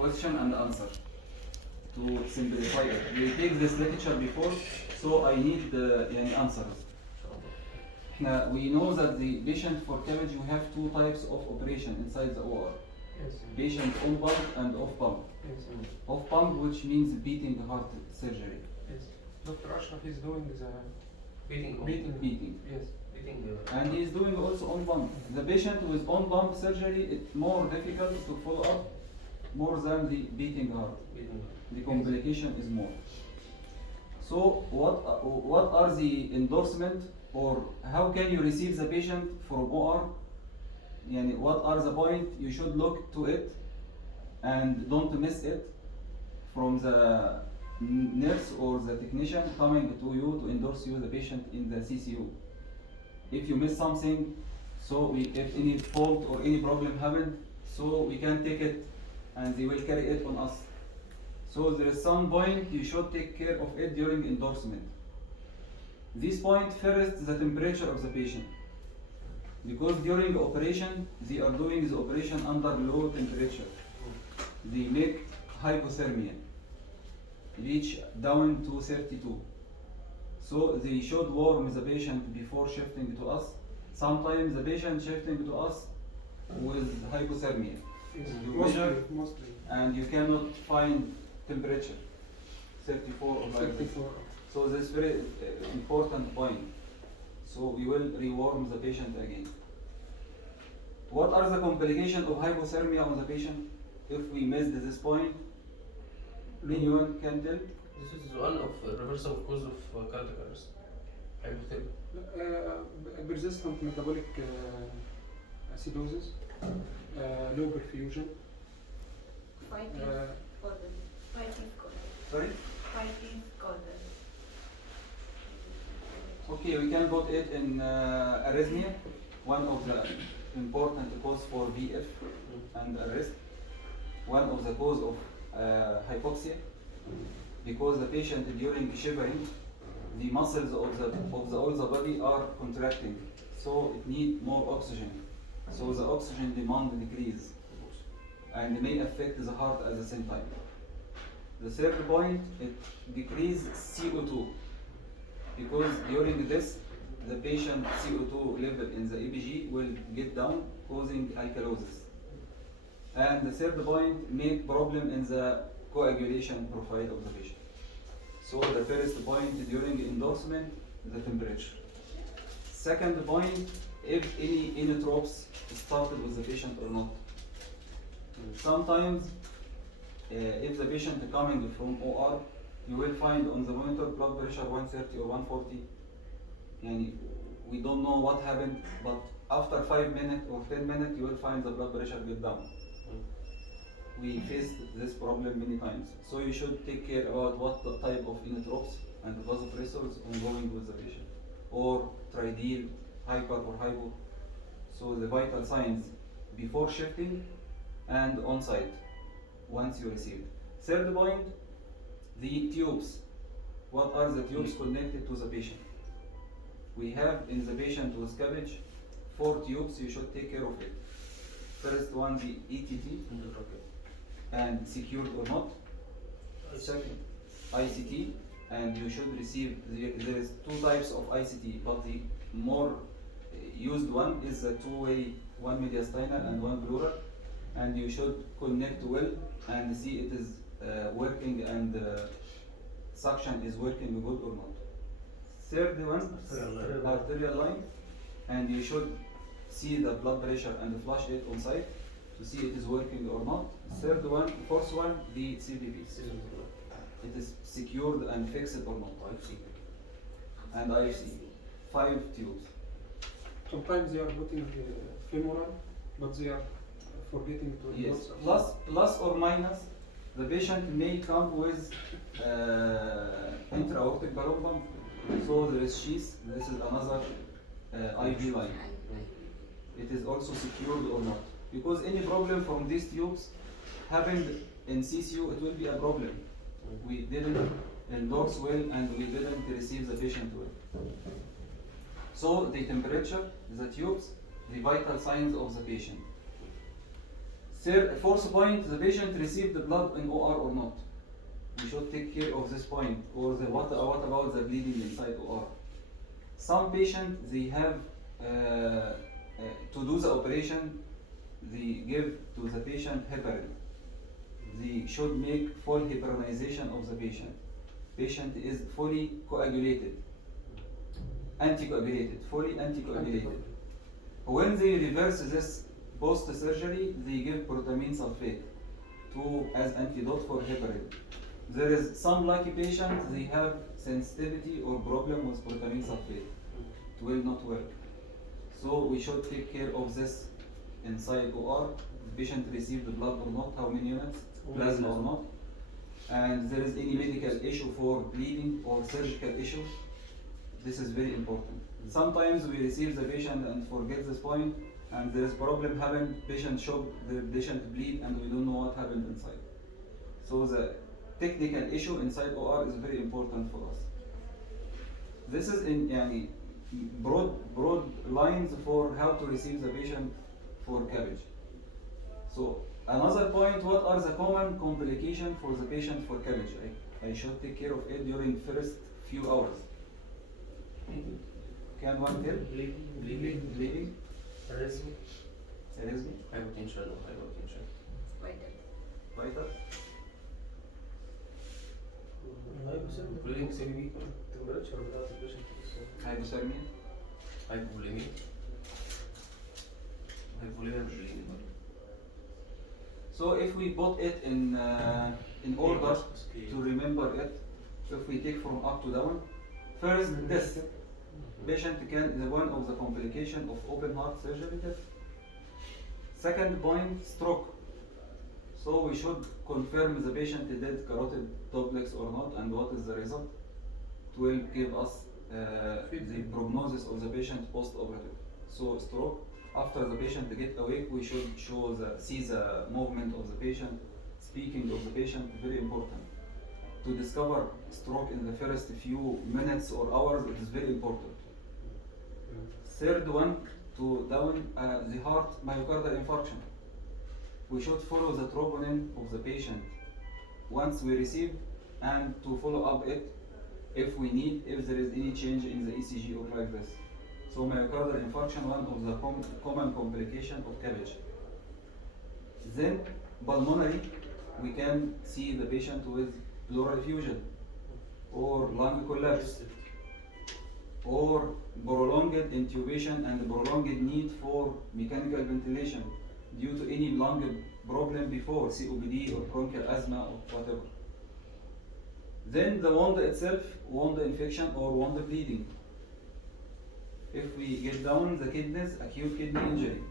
question and answer to simplify it. We take this lecture before, so I need يعني answers. We know that the patient for CABG we have two types of operation inside the OR. Yes. Patient on pump and off pump. Yes. Off pump, which means beating heart surgery. Yes. Dr. Ashraf is doing the Beating. Beating. Yes. Beating. And he is doing also on pump. The patient with on pump surgery, it's more difficult to follow up more than the beating heart. Beating. The complication is more. So what are the endorsement or how can you receive the patient from OR? Yani what are the point you should look to it and don't miss it from the nurse or the technician coming to you to endorse you the patient in the CCU. If you miss something, so if any fault or any problem happened, so we can take it and they will carry it on us. So there is some point you should take care of it during endorsement. This point first, the temperature of the patient. Because during operation, they are doing the operation under low temperature. They make hypothermia, reach down to 32. So they should warm the patient before shifting to us. Sometimes the patient shifting to us with hypothermia. Yes. You Mostly. measure Mostly. and you cannot find temperature, 34 or like this. 34. So this is very important point. So we will rewarm the patient again. What are the complications of hypothermia on the patient? If we missed this point, anyone can tell? This is one of reversible cause of cardiac arrest. Hypothermia. Persistent metabolic acidosis, low perfusion. Fighting golden. Fighting golden. Sorry? Fighting golden. Okay, we can put it in arrhythmia, one of the important cause for VF and arrest, one of the cause of hypoxia, because the patient during shivering, the muscles of all the body are contracting, so it needs more oxygen. So the oxygen demand decrease and may affect the heart at the same time. The third point, it decrease CO2. Because during this, the patient CO2 level in the ABG will get down, causing alkalosis. And the third point, make problem in the coagulation profile of the patient. So the first point during endorsement, the temperature. Second point, if any inotropes started with the patient or not. Sometimes, if the patient coming from OR, you will find on the monitor blood pressure 130 or 140. And we don't know what happened, but after 5 minutes or 10 minutes, you will find the blood pressure get down. We faced this problem many times. So you should take care about what the type of inotropes and vasopressors ongoing with the patient. Or tridyl, hyper or hypo. So the vital signs before shifting and on site once you receive. Third point, the tubes. What are the tubes connected to the patient? We have in the patient with CABG 4 tubes, you should take care of it. First one, the ETT, and secured or not. Second, ICT, and you should receive, there is 2 types of ICT, but the more used one is a 2-way, one mediastinal and one pleural, and you should connect well and see it is working and suction is working good or not. Third one, arterial line, and you should see the blood pressure and flush it on site to see it is working or not. Third one, fourth one, the CVP. It is secured and fixed or not. And IFC. 5 tubes. Sometimes they are putting femoral, but they are forgetting to Yes. endorse. Plus or minus, the patient may come with intra-aortic balloon pump. So there is sheath. This is another IV line. It is also secured or not. Because any problem from these tubes happened in CCU, it will be a problem. We didn't endorse well and we didn't receive the patient well. So the temperature, the tubes, the vital signs of the patient. Fourth point, the patient received the blood in OR or not. We should take care of this point. Or what about the bleeding inside OR? Some patients, they have, to do the operation, they give to the patient heparin. They should make full heparinization of the patient. Patient is fully coagulated, anticoagulated, fully anticoagulated. When they reverse this post-surgery, they give protamine sulfate as antidote for heparin. There is some lucky patients, they have sensitivity or problem with protamine sulfate. It will not work. So we should take care of this inside OR. The patient received the blood or not, how many units, plasma or not. And there is any medical issue for bleeding or surgical issue. This is very important. Sometimes we receive the patient and forget this point, and there is problem happen, patient shock, the patient bleed, and we don't know what happened inside. So the technical issue inside OR is very important for us. This is in broad lines for how to receive the patient for CABG. So another point, what are the common complications for the patient for CABG? I should take care of it during first few hours. Can one tell? Bleeding. Arrhythmia. Hypotension. Hypotension. Vital. including CABG temperature without the patient. Hypothermia. Hypovolemia. Hypovolemia مش bleeding. So if we put it in order to remember it, if we take from up to down, first death. Patient can is one of the complication of open heart surgery death. Second point, stroke. So we should confirm the patient did carotid duplex or not, and what is the result. It will give us the prognosis of the patient post-operative. So stroke. After the patient get awake, we should see the movement of the patient, speaking of the patient, very important. To discover stroke in the first few minutes or hours, it is very important. Third one, to down the heart myocardial infarction. We should follow the troponin of the patient once we receive, and to follow up it if we need, if there is any change in the ECG or like this. So myocardial infarction, one of the common complications of CABG. Then pulmonary, we can see the patient with pleural effusion or lung collapse or prolonged intubation and prolonged need for mechanical ventilation due to any lung problem before, COPD or bronchial asthma or whatever. Then the wound itself, wound infection or wound bleeding. If we get down the kidneys, acute kidney injury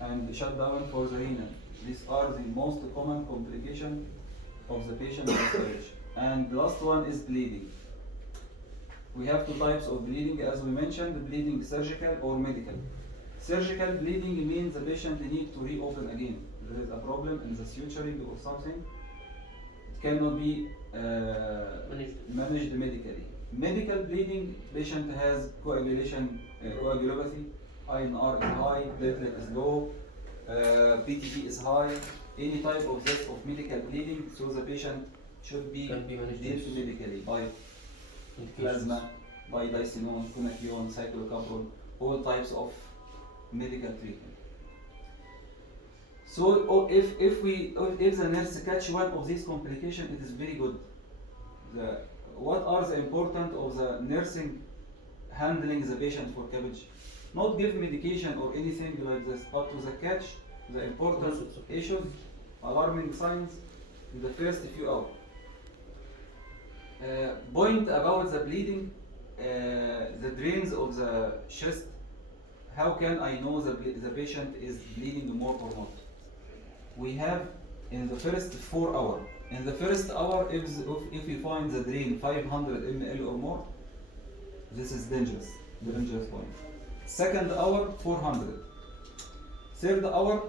and shutdown for the renal. These are the most common complications of the patient with CABG. And the last one is bleeding. We have two types of bleeding, as we mentioned, bleeding surgical or medical. Surgical bleeding means the patient needs to reopen again. There is a problem in the suturing or something. It cannot be managed medically. Medical bleeding, patient has coagulation, coagulopathy, INR is high, platelet is low, PTP is high, any type of this of medical bleeding, so the patient should be dealt medically by plasma, by disinone, quinaquion, cyclocapron, all types of medical treatment. So if the nurse catch one of these complications, it is very good. What are the importance of the nursing handling the patient for CABG? Not give medication or anything like this, but to the catch the important issues, alarming signs in the first few hours. Point about the bleeding, the drains of the chest. How can I know the patient is bleeding more or not? We have in the first 4 hours. In the first hour, if you find the drain 500 ml or more, this is dangerous point. Second hour, 400. Third hour,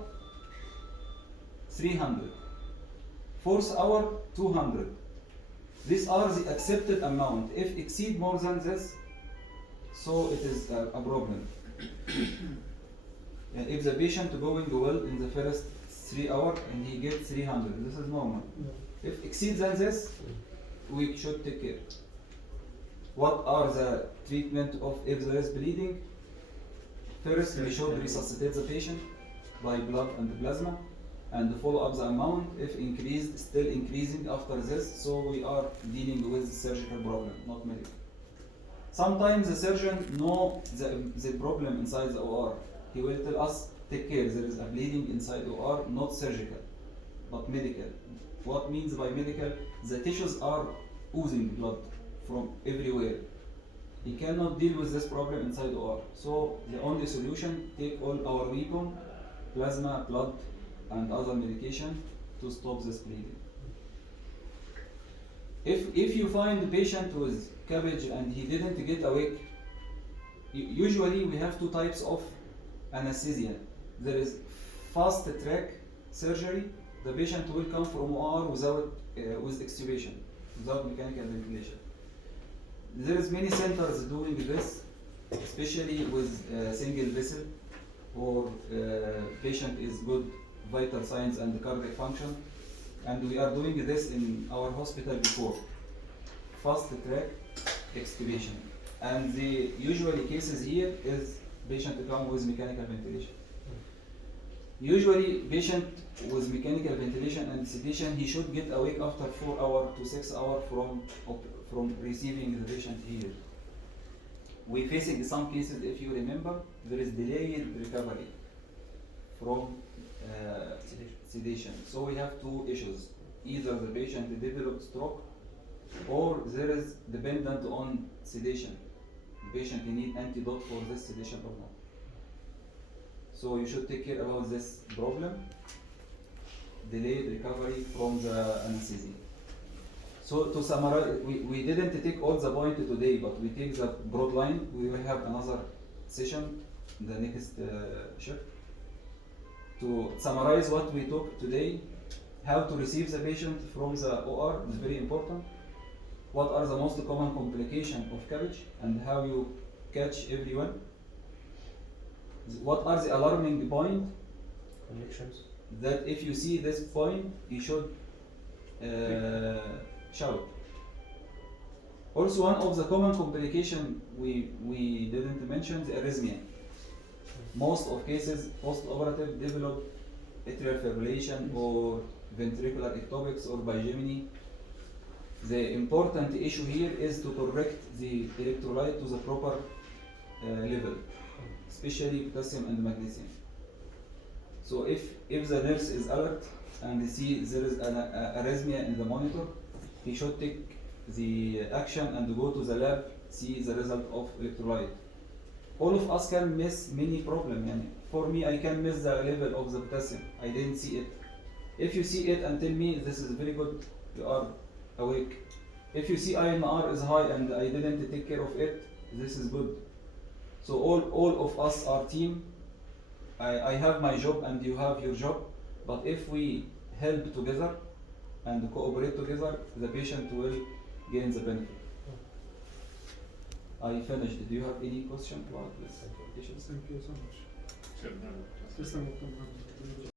300. Fourth hour, 200. These are the accepted amount. If exceed more than this, so it is a problem. And if the patient going well in the first 3 hours and he gets 300. This is normal. If exceeds than this, we should take care. What are the treatment of if there is bleeding? First, we should resuscitate the patient by blood and plasma and follow up the amount. If increased, still increasing after this, so we are dealing with surgical problem, not medical. Sometimes the surgeon knows the problem inside the OR. He will tell us, take care, there is a bleeding inside OR, not surgical, but medical. What means by medical? The tissues are oozing blood from everywhere. He cannot deal with this problem inside OR. So the only solution, take all our weapon, plasma, blood, and other medication to stop this bleeding. If you find the patient with CABG and he didn't get awake, usually we have two types of anesthesia. There is fast track surgery. The patient will come from OR without with extubation, without mechanical ventilation. There is many centers doing this, especially with single vessel, or patient is good vital signs and cardiac function, and we are doing this in our hospital before. Fast track extubation, and the usual cases here is patient come with mechanical ventilation. Usually patient with mechanical ventilation and sedation, he should get awake after 4 hours to 6 hours from receiving the patient here. We facing some cases, if you remember, there is delayed recovery from sedation. So we have two issues. Either the patient developed stroke, or there is dependent on sedation. The patient need antidote for this sedation or not. So you should take care about this problem, delayed recovery from the anesthesia. So to summarize, we didn't take all the point today, but we take the broad line. We will have another session in the next shift. To summarize what we talked today, how to receive the patient from the OR is very important. What are the most common complications of CABG and how you catch everyone? What are the alarming points? Connections. That if you see this point, you should shout. Also, one of the common complications we didn't mention, the arrhythmia. Most of cases post-operative develop atrial fibrillation or ventricular ectopics or bigeminy. The important issue here is to correct the electrolyte to the proper level, especially potassium and magnesium. So if the nurse is alert and see there is an arrhythmia in the monitor, he should take the action and go to the lab, see the result of electrolyte. All of us can miss many problems. Yani for me, I can miss the level of the potassium. I didn't see it. If you see it and tell me this is very good, you are awake. If you see INR is high and I didn't take care of it, this is good. So all of us are team. I have my job and you have your job, but if we help together and cooperate together, the patient will gain the benefit. I finished. Do you have any question about this? Thank you so much. Sure. Thank you.